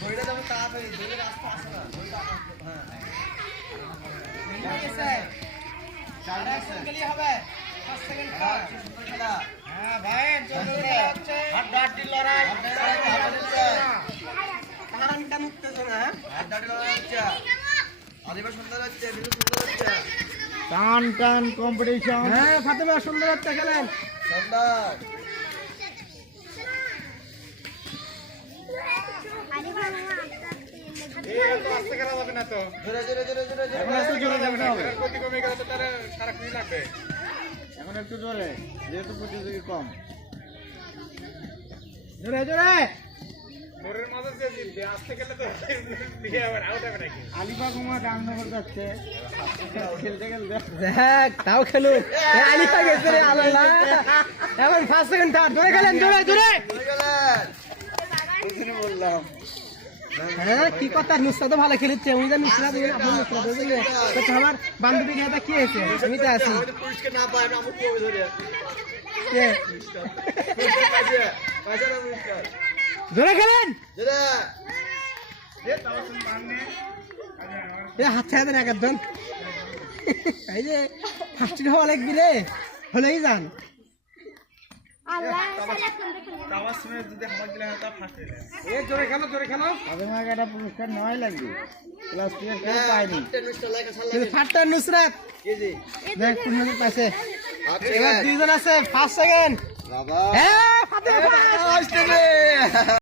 দড়িটা যেমন তাড়াতাড়ি দড়ির রাস্তা আছে না দড়িটা হ্যাঁ চারটা সেকেন্ডই হবে 5 সেকেন্ড খেলা হ্যাঁ ভাই চলছে হাড্ডাহাড্ডি লড়াই টানটা মুক্তেছে না হাড্ডাহাড্ডি লড়াই হচ্ছে আলিবা সুন্দর হচ্ছে বিজু সুন্দর হচ্ছে টান টান কম্পিটিশন হ্যাঁ ফাতেমা সুন্দর হচ্ছে খেলেন সুন্দর এখন একটু জোরে যেহেতু প্রতিযোগী কম জোরে জোরে আলিফা কুমার রামনগর যাচ্ছে খেলতে খেলতে দেখ তাও খেলুক আলিফা গেছে রে আল্লাহ এখন 5 সেকেন্ড থার্ড জোরে খেলেন জোরে জোরে বললাম হ্যাঁ কি কথা নুসরাত ভালো খেলেছে উনি জানেন নুসরাত আপনি নুসরাত বুঝলে তো আমার বান্ধবী কথা কি হয়েছে আমি তো আছি পুরস্কার না পাই আমি কই ধরে কে পয়সা না পুরস্কার জোরে খেলেন জোরে এ তাওসন মারনে এ হাত ছাড়া দেন একদম এই যে ফার্স্ট হওয়া লাগবে রে হলেই যান পুরস্কার নেওয়াই লাগবে ক্লাস 2 এর কেউ পায়নি ফাটটা নুসরাত দেখ পুরস্কার পাইছে এবার দুইজন আছে 5 সেকেন্ড বাবা হ্যাঁ ফাতেমা